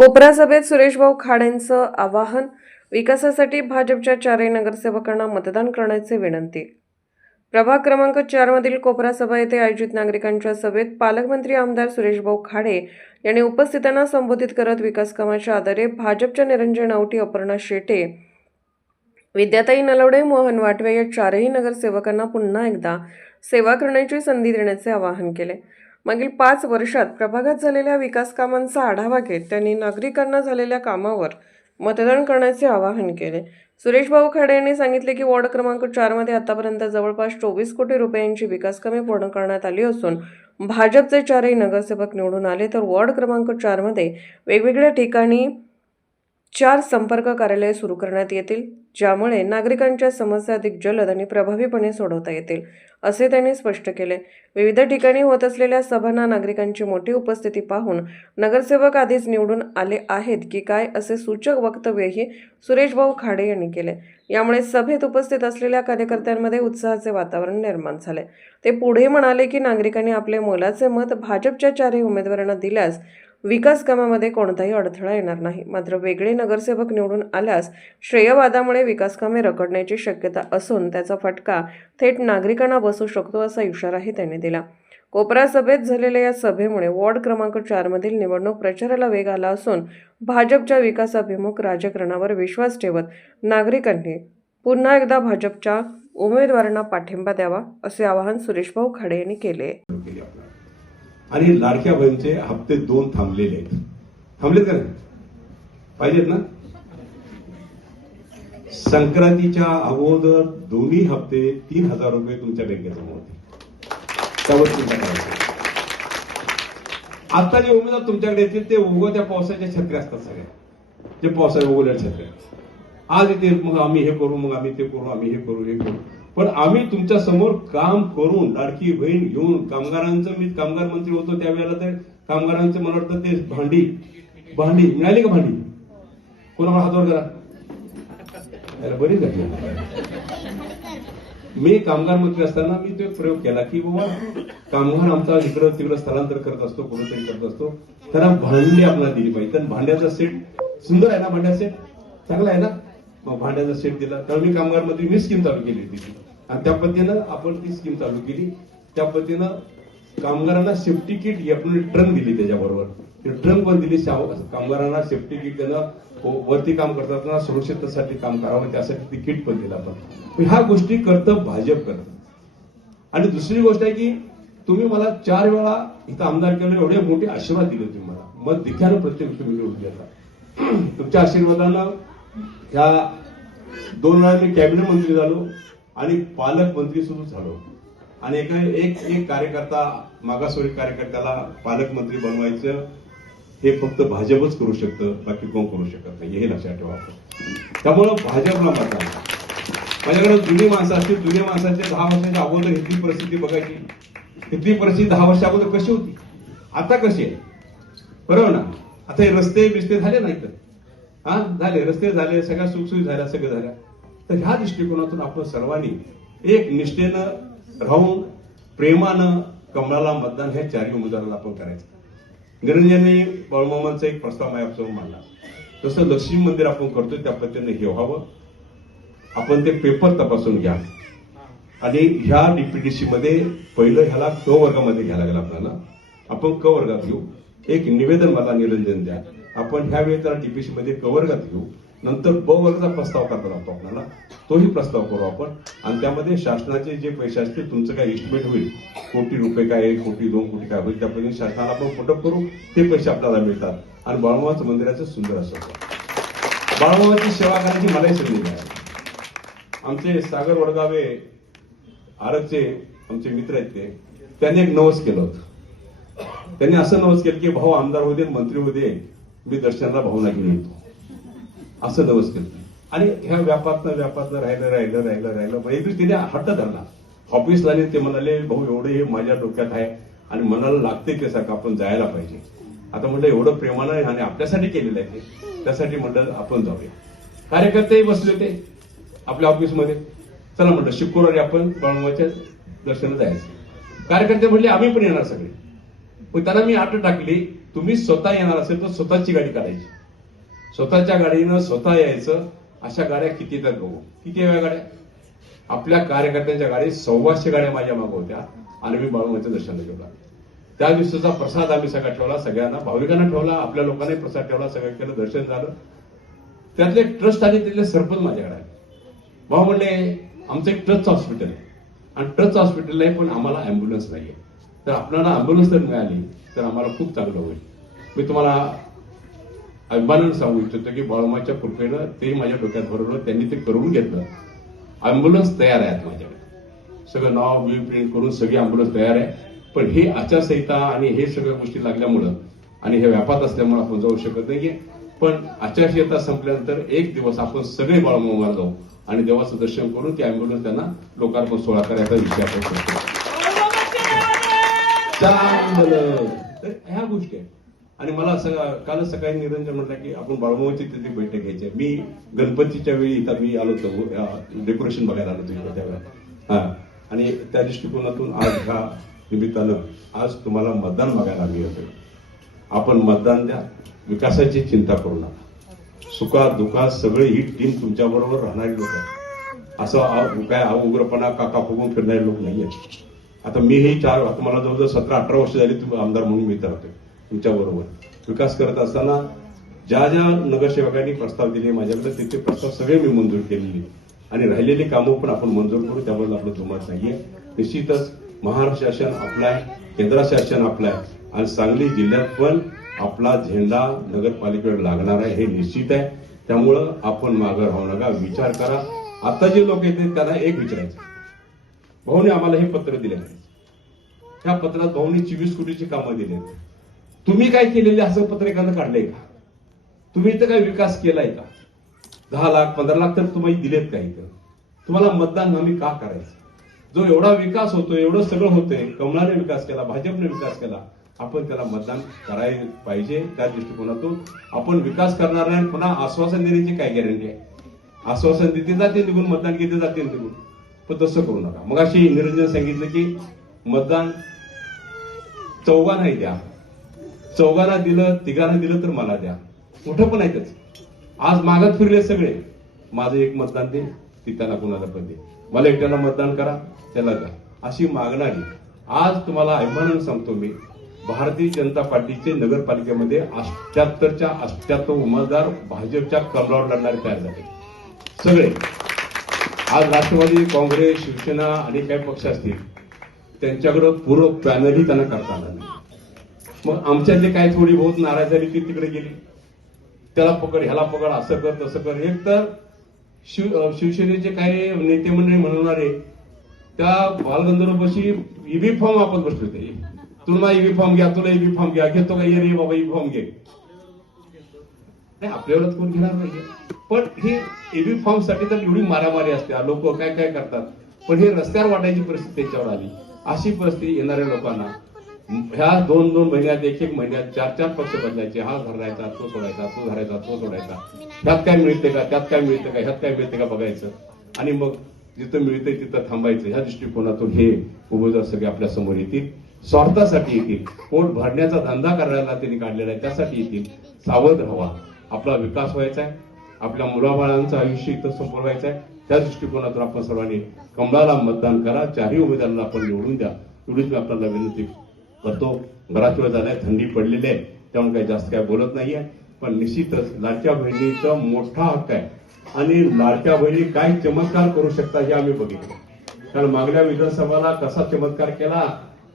कोपरा सभेत सुरेशभाऊ खाडेंचं आवाहन, विकासासाठी भाजपच्या चारही नगरसेवकांना मतदान करण्याची विनंती। प्रभाग क्रमांक 4 मधील कोपरा सभा येथे आयोजित नागरिकांच्या सभेत पालकमंत्री आमदार सुरेशभाऊ खाडे यांनी उपस्थितांना संबोधित करत विकास कामाच्या आधारे भाजपच्या निरंजन आवटी, अपर्णा शेटे, विद्याताई नलवडे, मोहन वाटवे या चारही नगरसेवकांना पुन्हा एकदा सेवा करण्याची संधी देण्याचे आवाहन केले। मागील 5 वर्षात प्रभागात झालेल्या विकास कामांचा आढावा घेत त्यांनी नागरिकांना झालेल्या कामावर मतदान करण्याचे आवाहन केले। सुरेशभाऊ खाडे यांनी सांगितले की वॉर्ड क्रमांक 4 मध्ये आतापर्यंत जवळपास 24 कोटी रुपयांची विकास कामे पूर्ण करण्यात आली असून भाजपचे चारही नगरसेवक निवडून आले, तर वॉर्ड क्रमांक 4 मध्ये वेगवेगळ्या ठिकाणी 4 संपर्क कार्यालये सुरू करण्यात येतील, ज्यामुळे नागरिकांच्या समस्या अधिक जलद आणि प्रभावीपणे सोडवता येतील, असे त्यांनी स्पष्ट केले। विविध ठिकाणी होत असलेल्या सभांना नागरिकांची मोठी उपस्थिती पाहून नगरसेवक आधीच निवडून आले आहेत की काय असे सूचक वक्तव्यही सुरेशभाऊ खाडे यांनी केले। यामुळे सभेत उपस्थित असलेल्या कार्यकर्त्यांमध्ये उत्साहाचे वातावरण निर्माण झाले। ते पुढे म्हणाले की नागरिकांनी आपले मोलाचे मत भाजपच्या चारही उमेदवारांना दिल्यास विकास कामामध्ये कोणताही अडथळा येणार नाही, मात्र वेगळे नगरसेवक निवडून आल्यास श्रेयवादामुळे विकास कामे रखडण्याची शक्यता असून त्याचा फटका थेट नागरिकांना बसू शकतो, असा इशाराही त्यांनी दिला। कोपरा सभेत झालेल्या या सभेमुळे वॉर्ड क्रमांक 4 मधील निवडणूक प्रचाराला वेग आला असून भाजपच्या विकासाभिमुख राजकारणावर विश्वास ठेवत नागरिकांनी पुन्हा एकदा भाजपच्या उमेदवारांना पाठिंबा द्यावा, असे आवाहन सुरेशभाऊ खाडे यांनी केले। आणि लाडक्या बहिणीचे हप्ते 2 थांबलेले आहेत। थांबलेत का नाही? पाहिजेत ना? संक्रांतीच्या अगोदर दोन्ही हप्ते 3000 रुपये तुमच्या बँकेत जमा होते। त्यावर चिंता करायची। आता जे उमेदवार तुमच्याकडे येतील ते उगवत्या पावसाच्या छत्र्या असतात, सगळ्या जे पावसाळ्या उगवल्या छत्र्या आज येते, मग आम्ही हे करू, मग आम्ही ते करू, आम्ही हे करू, हे करू। पण आम्ही तुमच्या समोर काम करून लाडकी बहीण घेऊन कामगारांचं, मी कामगार मंत्री होतो त्यावेळेला तर कामगारांचं मला वाटतं ते भांडी मिळाली का? भांडी कोणाला हातवर करा, बरी झाली। मी कामगार मंत्री असताना मी तो प्रयोग केला की बाबा कामगार आमचा इकडं तिकडं स्थलांतर करत असतो, कुठेतरी करत असतो, त्यांना भांडी आपल्याला दिली पाहिजे। तर भांड्याचा सेट सुंदर आहे ना, भांड्याचा सेट चांगला आहे ना, मग भांड्याचा सेट दिला। तर मी कामगार मंत्री मी स्कीम चालू केली होती आणि त्या पद्धतीनं आपण ती स्कीम चालू केली। त्या पद्धतीनं कामगारांना सेफ्टी किट ट्रंक दिली, त्याच्याबरोबर ट्रंक पण दिली। कामगारांना सेफ्टी किट त्यांना वरती काम करताना सुरक्षिततेसाठी काम करावं त्यासाठी ती किट पण दिला। आपण ह्या गोष्टी करतं भाजप करतं। आणि दुसरी गोष्ट आहे की तुम्ही मला 4 वेळा इथं आमदार केले, एवढे मोठे आशीर्वाद दिले तुम्ही मला, मत दिख्यानं प्रत्येक तुम्ही निवडून घेता। तुमच्या आशीर्वादानं ह्या 2 वेळा मी कॅबिनेट मंत्री झालो आणि पालकमंत्री सुद्धा झालो। आणि एक कार्यकर्ता, मागासवर्गीय कार्यकर्त्याला पालकमंत्री बनवायचं हे फक्त भाजपच करू शकतं, बाकी कोण करू शकत नाही, हे लक्षात ठेवा। त्यामुळं भाजपला मतदान। माझ्याकडे जुनी माणसं असतील, जुन्या माणसाचे 10 वर्षाच्या अगोदर इथली परिस्थिती बघायची, इथली परिस्थिती 10 वर्षा अगोदर कशी होती, आता कशी आहे, बरोबर ना? आता हे रस्ते बिस्ते झाले नाही तर झाले, रस्ते झाले, सगळ्या सुखसुखी झाल्या, सगळं झाल्या। तर ह्या दृष्टिकोनातून आपण सर्वांनी एक निष्ठेनं राहून प्रेमानं कमळाला मतदान ह्या 4 उमेदवाराला आपण करायचं। निरंजननी बाळूमामांचा एक प्रस्ताव माझ्यासमोर मांडला, जसं लक्ष्मी मंदिर आपण करतोय त्या पद्धतीने हे व्हावं। आपण ते पेपर तपासून घ्या आणि ह्या डीपीडीसी मध्ये पहिलं ह्याला क वर्गामध्ये घ्यायला लागेल आपल्याला, आपण क वर्गात घेऊ। एक निवेदन मला निरंजन द्या, आपण ह्या वेळी त्याला डीपीसी मध्ये क वर्गात घेऊ, नंतर ब वर्गाचा प्रस्ताव करता लागतो आपल्याला, तोही प्रस्ताव करू आपण। आणि त्यामध्ये शासनाचे जे पैसे असतील, तुमचं काय एस्टिमेट होईल, कोटी रुपये काय, 1 कोटी 2 कोटी काय होईल, त्या पद्धतीने शासनाला आपण फोटप करू, ते पैसे आपल्याला मिळतात। आणि बाळूमामाचं मंदिराचं सुंदर असं बाळूमामाची सेवा करण्याची मलाही संधी मिळाली। आमचे सागर वडगावे आरगचे आमचे मित्र आहेत, त्यांनी एक नवस केलं होतं। त्यांनी असं नवस केलं की भाऊ आमदार होऊ दे, मंत्री होऊ दे, मी दर्शनाला भाऊना घेऊन येतो, असं नवस केलं। आणि ह्या व्यापातनं राहिलं एक दिवस तिने हट्ट धरला, ऑफिसला ते म्हणाले भाऊ एवढे हे माझ्या डोक्यात आहे आणि मनाला लागते की सारखं आपण जायला पाहिजे। आता म्हटलं एवढं प्रेमानं आणि आपल्यासाठी केलेलं आहे, त्यासाठी म्हटलं आपण जाऊया। कार्यकर्तेही बसले होते आपल्या ऑफिसमध्ये, चला म्हटलं शुक्रवारी आपण बाळूमामाच्या दर्शनाला जायचं। कार्यकर्ते म्हटले आम्ही पण येणार सगळे, पण त्यांना मी अट टाकली तुम्ही स्वतः येणार असेल तर स्वतःची गाडी काढायची, स्वतःच्या गाडीनं स्वतः यायचं. अशा गाड्या किती येतात बघू, किती वेळा गाड्या. आपल्या कार्यकर्त्यांच्या गाडी 125 गाड्या माझ्या मागे होत्या आणि मी बाळूमामाच्या दर्शनाला गेलो. त्या दिवसाचा प्रसाद आम्ही सगळा ठेवला, सगळ्यांना भाविकांना ठेवला, आपल्या लोकांनी प्रसाद ठेवला, सगळं केलं, दर्शन झालं. त्यातले ट्रस्ट आणि त्यातले सरपंच माझ्याकडे आले. भाऊ म्हणले आमचं एक ट्रस्ट हॉस्पिटल आहे आणि ट्रस्ट हॉस्पिटल आहे पण आम्हाला अँब्युलन्स नाहीये, तर आपल्याला अँब्युलन्स जर मिळाली तर आम्हाला खूप चांगलं होईल. मी तुम्हाला अभिमानानं सांगू इच्छितो की बाळूमाच्या कृपेनं ते माझ्या डोक्यात भरवलं, त्यांनी ते करून घेतलं. अँब्युलन्स तयार आहेत माझ्याकडे, सगळं नाव बिल प्रिंट करून सगळी अँब्युलन्स तयार आहे. पण हे आचारसंहिता आणि हे सगळ्या गोष्टी लागल्यामुळं आणि हे व्यापात असल्यामुळे आपण जाऊ शकत नाहीये. पण आचारसंहिता संपल्यानंतर एक दिवस आपण सगळे बाळूमामाला जाऊ आणि देवाचं दर्शन करून ती अँब्युलन्स त्यांना लोकार्पण सोहळा करायचा विचार करतो. तर ह्या गोष्टी आहेत. आणि मला काल सकाळी निरंजन म्हटलं की आपण बाळूमामाची तिथे बैठक घ्यायची आहे. मी गणपतीच्या वेळी इथं मी आलो होतो, डेकोरेशन बघायला आलो होतो त्यावेळेला. आणि त्या दृष्टिकोनातून आज ह्या निमित्तानं आज तुम्हाला मतदान बघायला आम्ही होतो. आपण मतदान द्या, विकासाची चिंता करू नका. सुखात दुखात सगळे ही टीम तुमच्या बरोबर राहणारी लोक आहेत. असं काय उग्रपणा काका फुगून फिरणारे लोक नाहीये. आता मी ही आता मला जवळजवळ 17-18 वर्ष झाली तुम्ही आमदार म्हणून मी राहतोय तुमच्या बरोबर. विकास करत असताना ज्या ज्या नगरसेवकांनी प्रस्ताव दिले माझ्याकडे तिथे प्रस्ताव सगळे मी मंजूर केलेले आणि राहिलेली कामं पण आपण मंजूर करू, त्याबद्दल आपलं दुमत नाहीये. निश्चितच महाराष्ट्र शासन आपलं आहे, केंद्र शासन आपलं आहे आणि सांगली जिल्ह्यात पण आपला झेंडा नगरपालिकेवर लागणार आहे हे निश्चित आहे. त्यामुळं आपण मागं राहू नका, विचार करा. आता जे लोक येतात त्यांना एक विचारायचं, भाऊने आम्हाला हे पत्र दिले आहे, त्या पत्रात भाऊने 24 कोटीची कामं दिली आहेत, तुम्ही काय केलेले असं पत्र एखादं काढलंय का? तुम्ही इथं काय विकास केलाय का? 10 लाख 15 लाख तर तुम्ही दिलेत का? इथं तुम्हाला मतदान आम्ही का करायचं? जो एवढा विकास होतोय, एवढं सगळं होतंय, कमळाने विकास केला, भाजपने विकास केला, आपण त्याला मतदान करायला पाहिजे. त्या दृष्टिकोनातून आपण विकास करणार नाही. पुन्हा आश्वासन देण्याची काय गॅरंटी आहे? आश्वासन देते जाते निघून, मतदान घेते जाते निघून, पण तसं करू नका. मग अशी निरंजन सांगितलं की मतदान चौघांनाही द्या, चौघांना दिलं, तिघांना दिलं तर मला द्या. मोठं पण आहे त्याच. आज मागात फिरले सगळे, माझं एक मतदान दे, ती त्याला कुणाला पण दे, मला एकट्याला मतदान करा, त्याला द्या, अशी मागणारी. आज तुम्हाला अभिमानानं सांगतो मी, भारतीय जनता पार्टीचे नगरपालिकेमध्ये 78च्या 78 उमेदवार भाजपच्या कमलावर लढणारे तयार झाले सगळे. आज राष्ट्रवादी काँग्रेस, शिवसेना आणि काही पक्ष असतील त्यांच्याकडे पूर्व पॅनलही त्यांना करता आला नाही. मग आमच्यातले काय थोडी बहुत नाराज झाली ती तिकडे गेली, त्याला पकड, ह्याला पकड, असं कर तसं कर. एक तर शिवसेनेचे काही नेते मंडळी म्हणणारे त्या बालगंधर्वपाशी ईबी फॉर्म आपण बसले होते, तुला ईबी फॉर्म घ्या, तुला ईबी फॉर्म घ्या, घेतो का? ये रे बाबा ईबी फॉर्म घे. नाही आपल्याला कोण घेणार नाही. पण हे ईबी फॉर्म साठी तर एवढी मारामारी असते, लोक काय काय करतात. पण हे रस्त्यावर वाटायची परिस्थिती त्याच्यावर आली. अशी परिस्थिती येणाऱ्या लोकांना ह्या 2-2 महिन्यात, 1-1 महिन्यात 4-4 पक्ष बदलायचे, हा धरायचा, तो सोडायचा, तो धरायचा, तो सोडायचा, ह्यात काय मिळते का, त्यात काय मिळते का, ह्यात काय मिळते का बघायचं आणि मग जिथं मिळतंय तिथं थांबायचं. ह्या दृष्टिकोनातून हे उमेदवार सगळे आपल्या समोर येतील, स्वार्थासाठी येतील, पोट भरण्याचा धंदा करायला त्यांनी काढलेला आहे त्यासाठी येतील. सावध राहा, आपला विकास व्हायचा आहे, आपल्या मुलाबाळांचं आयुष्य इथं संपवायचं आहे. त्या दृष्टिकोनातून आपण सर्वांनी कमळाला मतदान करा, 4ही उमेदवारांना आपण निवडून द्या, एवढीच मी आपल्याला विनंती करतो. बराच वेळ झालाय, थंडी पडलेली आहे, त्यामुळे काही जास्त काय बोलत नाहीये. पण निश्चितच लाडक्या बहिणीचा मोठा हक्क आहे आणि लाडक्या बहिणी काय चमत्कार करू शकतात हे आम्ही बघितलं. कारण मागल्या विधानसभेला कसा चमत्कार केला,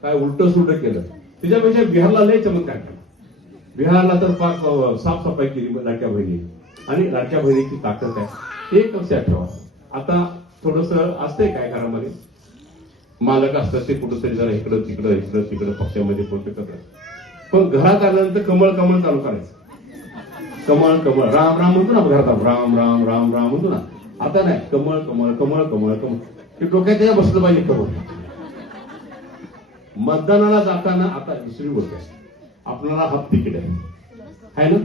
काय उलट सुलट केलं, त्याच्यापेक्षा बिहारला लय चमत्कार केला. बिहारला तर पाक साफसफाई केली लाडक्या बहिणी आणि लाडक्या बहिणीची ताकद आहे हे लक्षात ठेवा. आता थोडस असतंय काय घरामध्ये मालक असतात ते कुठंतरी जरा इकडं तिकडं पक्षामध्ये पोटे करतात, पण घरात आल्यानंतर कमळ कमळ चालू करायचं. कमळ कमळ राम राम म्हणतो ना घरात, राम राम राम राम म्हणतो ना. आता नाही, कमळ कमळ कमळ कमळ कमळ ते डोक्यात बसलं पाहिजे कमळ. मतदानाला जाताना आता दुसरी गोष्ट आहे, आपल्याला हाफ तिकीट आहे ना,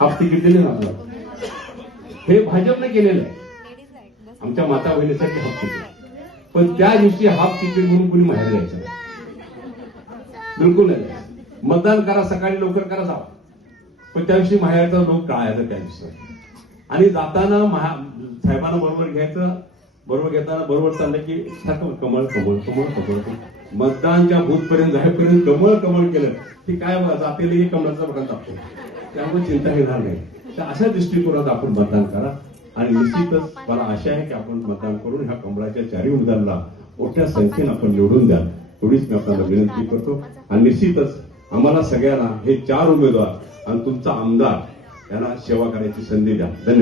हाफ तिकीट दिले ना आपल्याला, हे भाजपने केलेलं आहे आमच्या माता बहिणीसाठी हाफ तिकीट. पण त्या दिवशी हाफ तिकीट म्हणून कुणी माहेर जायचं बिलकुल नाही. मतदान करा, सकाळी लवकर करा जावा. पण त्या दिवशी माहेरचा लोक टाळायचा त्या दिवशी. आणि जाताना साहेबांना बरोबर घ्यायचं, बरोबर घेताना बरोबर चाललं की सारखं कमळ कमळ कमळ कमळ कमळ. मतदानच्या बूथपर्यंत जाईपर्यंत कमळ कमळ केलं की काय जातेली कमळाचा बटन दाबतो. त्यामुळे चिंता येणार नाही. तर अशा दृष्टिकोनात आपण मतदान करा. आणि निश्चितच मला आशा आहे की आपण मतदान करून ह्या कमळाच्या चारही उमेदवारांना मोठ्या संख्येनं आपण निवडून द्याल, एवढीच मी आपल्याला विनंती करतो. आणि निश्चितच आम्हाला सगळ्यांना हे 4 उमेदवार आणि तुमचा आमदार यांना सेवा करायची संधी द्या. धन्यवाद.